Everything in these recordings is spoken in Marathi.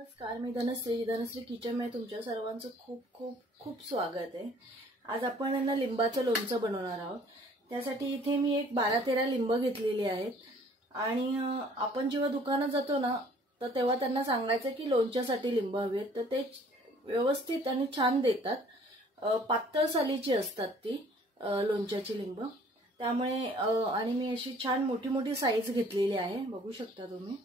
नमस्कार, मी धनश्री किचन मध्ये तुमच्या सर्वांचं खूप खूप खूप स्वागत आहे। आज आपण ना लिंबाचं लोणचं बनवणार आहोत। त्यासाठी इथे मी एक 12-13 लिंब घेतलेली आहेत आणि आपण जेव्हा दुकानात जातो ना तर तेव्हा त्यांना सांगायचं की लोणच्यासाठी लिंब हवेत, तर ते व्यवस्थित आणि छान देतात। पातळ सालीची असतात ती लोणच्याची लिंब, त्यामुळे आणि मी अशी छान मोठी मोठी साईज घेतलेली आहे, बघू शकता तुम्ही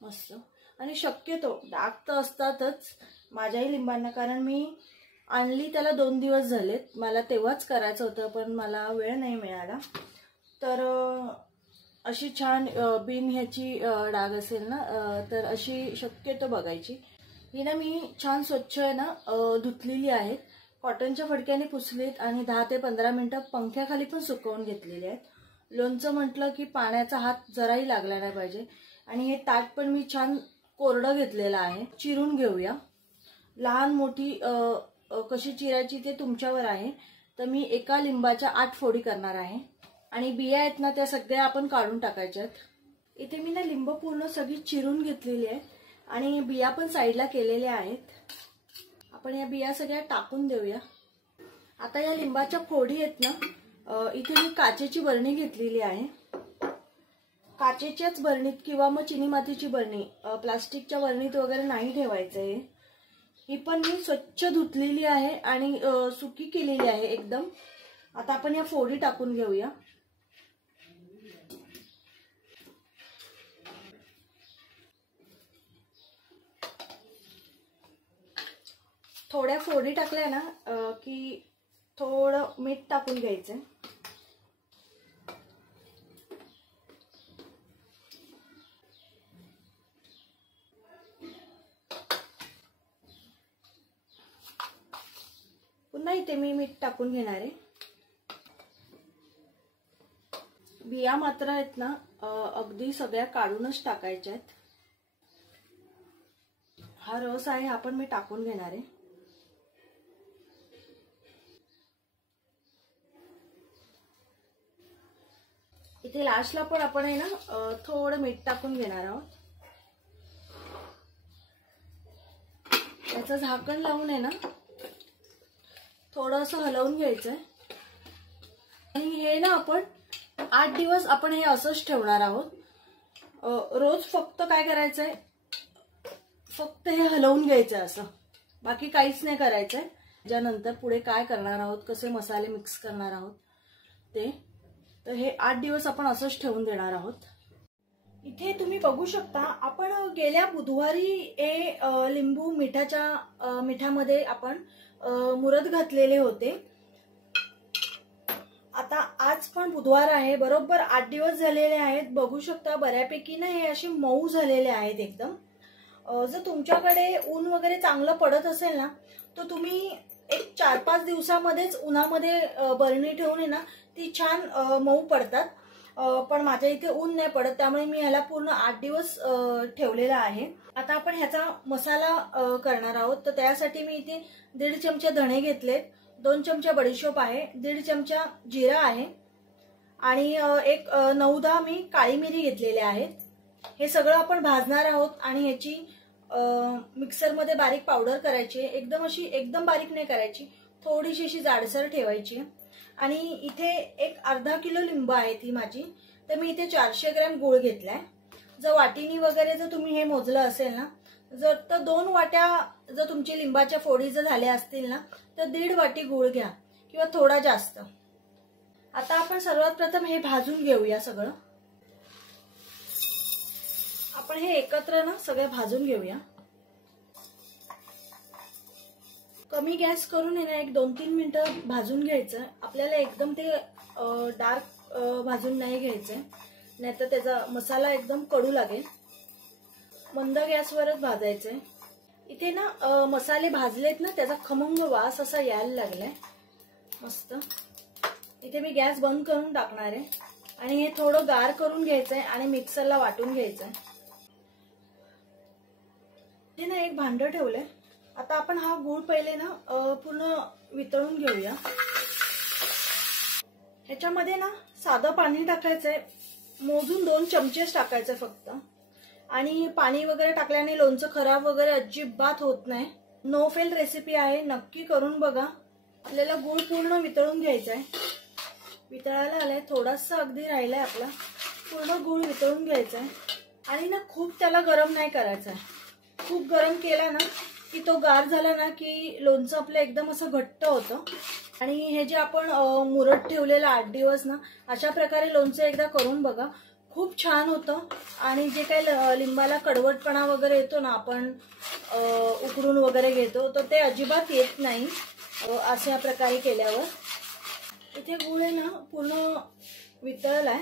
मस्त। आणि शक्यतो डाग तर असतातच माझ्याही लिंबांना, कारण मी आणली त्याला 2 दिवस झालेत, मला तेव्हाच करायचं होतं पण मला वेळ नाही मिळाला। तर अशी छान बिन ह्याची डाग असेल ना तर अशी शक्यतो बघायची। ही ना मी छान स्वच्छ आहे ना धुतलेली आहेत, कॉटनच्या फडक्याने पुसलीत आणि 10 ते 15 मिनिटं पंख्याखाली पण सुकवून घेतलेली आहेत। लोणचं म्हटलं की पाण्याचा हात जराही लागला नाही पाहिजे। आणि हे ताट पण मी छान कोरडं घेतलेलं आहे। चिरून घेऊया, लहान मोठी कशी चिरायची ते तुमच्यावर आहे। तर मी एका लिंबाच्या 8 फोडी करणार आहे आणि बिया आहेत ना त्या सगळ्या आपण काढून टाकायच्यात। इथे मी ना लिंब पूर्ण सगळी चिरून घेतलेली आहे आणि बिया पण साईडला केलेल्या आहेत। आपण या बिया सगळ्या टाकून देऊया। आता या लिंबाच्या फोडी आहेत ना, इथे मी काचेची बरणी घेतलेली आहे। काचेच्याच बरणीत किंवा मग चिनी मातीची बरणी, प्लास्टिकच्या बरणीत वगैरे नाही ठेवायचंय। ही पण मी स्वच्छ धुतलेली आहे आणि सुकी केलेली आहे एकदम। आता आपण या फोडी टाकून घेऊया। थोड्या फोडी टाकल्या ना की थोडं मीठ टाकून घ्यायचंय। पुन्हा इथे मी मीठ टाकून घेणार आहे। बिया मात्र आहेत ना अगदी सगळ्या काढूनच टाकायच्या आहेत। हा रस आहे हा पण मी टाकून घेणार आहे। इथे लास्टला पण आपण आहे ना थोडं मीठ टाकून घेणार आहोत। याचं झाकण लावून आहे ना थोडं असं हलवून घ्यायचंय आणि हे ना आपण 8 दिवस आपण हे असंच ठेवणार आहोत। रोज फक्त काय करायचंय, फक्त हे हलवून घ्यायचंय असं, बाकी काहीच नाही करायचंय। त्यानंतर पुढे काय करणार आहोत, कसे मसाले मिक्स करणार आहोत ते, तर हे 8 दिवस आपण असंच ठेवून देणार आहोत। इथे तुम्ही बघू शकता आपण गेल्या बुधवारी हे लिंबू मिठामध्ये आपण मुरत घातलेले होते। आता आज पण बुधवार आहे, बरोबर 8 दिवस झालेले आहेत। बघू शकता बऱ्यापैकी ना हे असे मऊ झालेले आहेत एकदम। जर तुमच्याकडे ऊन वगैरे चांगलं पडत असेल ना तर तुम्ही एक 4-5 दिवसामध्येच उन्हामध्ये बरणी ठेवून आहे ना ती छान मऊ पडतात। पण माझ्या इथे ऊन नाही पडत, त्यामुळे मी ह्याला पूर्ण 8 दिवस ठेवलेला आहे। आता आपण ह्याचा मसाला करणार आहोत। तर त्यासाठी मी इथे 1.5 चमचे धणे घेतलेत, 2 चमचे बडीशोप आहे, 1.5 चमचा जिरा आहे आणि एक 9-10 मी काळी मिरी घेतलेल्या आहेत। हे सगळं आपण भाजणार आहोत आणि ह्याची मिक्सरमध्ये बारीक पावडर करायची। एकदम बारीक नाही करायची, थोडीशी अशी जाडसर ठेवायची। आणि इथे एक अर्धा किलो लिंब आहे ती माझी, तर मी इथे 400 ग्रॅम गूळ घेतलाय। जर वाटीनी वगैरे जर तुम्ही हे मोजलं असेल ना तर 2 वाट्या जर तुमची लिंबाच्या फोडी जर झाल्या असतील ना तर 1.5 वाटी गूळ घ्या किंवा थोडा जास्त। आता आपण सर्वात प्रथम हे भाजून घेऊया सगळं। आपण हे एकत्र ना सगळे भाजून घेऊया। कमी गॅस करून आहे ना एक 2-3 मिनिटं भाजून घ्यायचं। आपल्याला एकदम ते डार्क भाजून नाही घ्यायचंय, नाहीतर त्याचा मसाला एकदम कडू लागेल। मंद गॅसवरच भाजायचंय। इथे ना मसाले भाजलेत ना त्याचा खमंग वास असा यायला लागलाय मस्त। इथे मी गॅस बंद करून टाकणार आहे आणि हे थोडं गार करून घ्यायचंय आणि मिक्सरला वाटून घ्यायचंय। इथे ना एक भांड ठेवलंय। आता आपण हा गूळ पहिले ना पूर्ण वितळून घेऊया। ह्याच्यामध्ये ना साधं पाणी टाकायचंय, मोजून 2 चमचेच टाकायचे फक्त। आणि पाणी वगैरे टाकल्याने लोणचं खराब वगैरे अजिबात होत नाही. नो फेल रेसिपी आहे, नक्की करून बघा. आपल्याला गूळ पूर्ण वितळून घ्यायचा आहे. वितळायला आलाय, थोडासा अगदी राहिलाय आपला. पूर्ण गूळ वितळून घ्यायचा आहे आणि ना खूप त्याला गरम नाही करायचा आहे. खूप गरम केला ना की तो गार झाला ना की लोणचं आपलं एकदम असं घट्ट होतं. आणि हे जे आपण मुरत ठेवलेलं 8 दिवस ना, अशा प्रकारे लोणचं एकदा करून बघा, खूप छान होतं. आणि जे काही लिंबाला कडवटपणा वगैरे येतो ना, आपण उकडून वगैरे घेतो, तर ते अजिबात येत नाही अशा प्रकारे केल्यावर. इथे गूळ आहे ना पूर्ण वितळलाय.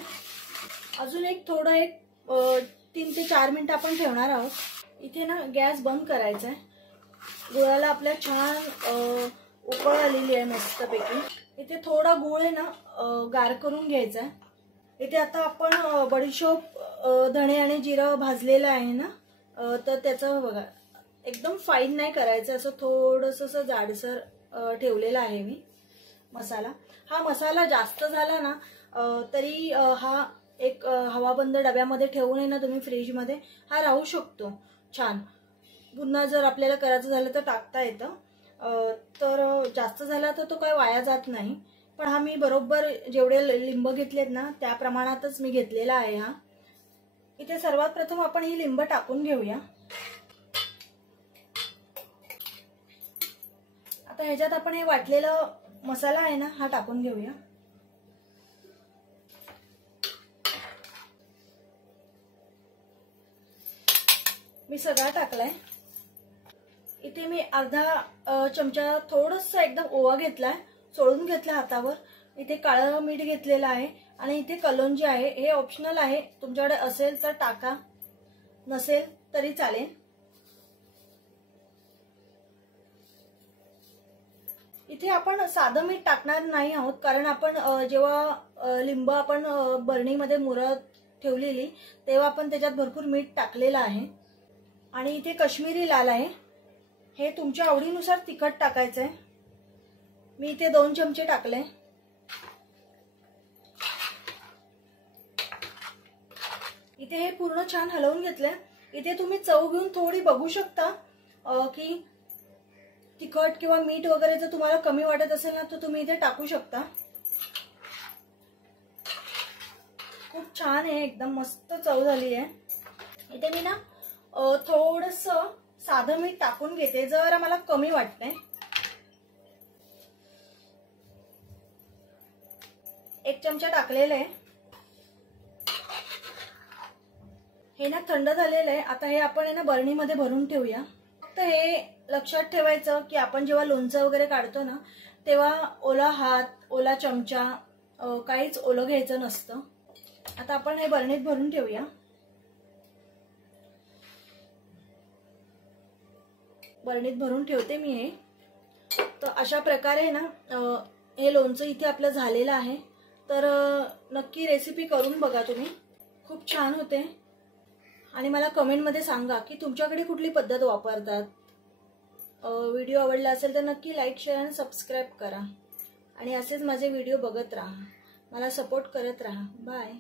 अजून थोडं 3 ते 4 मिनिटं आपण ठेवणार आहोत. इथे ना गॅस बंद करायचा आहे. गुळाला आपल्या छान उकळ आलेली आहे मस्तपैकी. इथे थोडा गूळ आहे ना गार करून घ्यायचा आहे. इथे आता आपण बडीशोप, धणे आणि जिरं भाजलेलं आहे ना, तर त्याचं बघा एकदम फाईन नाही करायचं, असं थोडंसं असं जाडसर ठेवलेलं आहे मी मसाला. हा मसाला जास्त झाला ना तरी हा एक हवाबंद डब्यामध्ये ठेवून आहे ना तुम्ही फ्रीजमध्ये, हा राहू शकतो छान. पुन्हा जर आपल्याला करायचं झालं तर टाकता येतं. तर जास्त झाला तर तो काय वाया जात नाही. पण हा मी बरोबर जेवढे लिंब घेतलेत ना त्या प्रमाणातच मी घेतलेला आहे हा. इथे सर्वात प्रथम आपण ही लिंब टाकून घेऊया. आता ह्याच्यात आपण हे वाटलेलं मसाला आहे ना हा टाकून घेऊया. मी सगळा टाकलाय. इथे मी अर्धा चमचा थोडंसं एकदम ओवा घेतलाय, चोळून घेतला हातावर. इथे काळं मीठ घेतलेलं आहे आणि इथे कलोंजी आहे. हे ऑप्शनल आहे, तुमच्याकडे असेल तर टाका, नसेल तरी चालेल. इथे आपण साधं मीठ टाकणार नाही आहोत, कारण आपण जेव्हा लिंब आपण बरणीमध्ये मुरत ठेवलेली तेव्हा आपण त्याच्यात भरपूर मीठ टाकलेलं आहे. आणि इथे काश्मीरी लाल आहे, हे तुमच्या आवडीनुसार तिखट टाकायचंय. मी इथे 2 चमचे टाकले. इथे हे पूर्ण छान हलवून घेतलंय. इथे तुम्ही चव घेऊन थोडी बघू शकता की तिखट किंवा मीठ वगैरे जर तुम्हाला कमी वाटत असेल ना तर तुम्ही इथे टाकू शकता. खूप छान आहे, एकदम मस्त चव झाली आहे. इथे मी ना थोडंसं साधं मीठ टाकून घेते, जरा मला कमी वाटतंय. 1 चमचा टाकलेलं आहे. हे ना थंड झालेलं आहे. आता हे आपण ना बरणीमध्ये भरून ठेवूया. फक्त हे लक्षात ठेवायचं की आपण जेव्हा लोणचं वगैरे काढतो ना तेव्हा ओला हात, ओला चमचा काहीच ओलं घ्यायचं नसतं. आता आपण हे बरणीत भरून ठेवूया. बरणीत भरून ठेवते मी हे. तर अशा प्रकारे ना हे लोणचं इथे आपलं झालेलं आहे. तर नक्की रेसिपी करून बघा तुम्ही, खूप छान होते. आणि मला कमेंटमध्ये सांगा की तुमच्याकडे कुठली पद्धत वापरतात. व्हिडिओ आवडला असेल तर नक्की लाईक, शेअर आणि सबस्क्राईब करा. आणि असेच माझे व्हिडिओ बघत राहा, मला सपोर्ट करत राहा. बाय.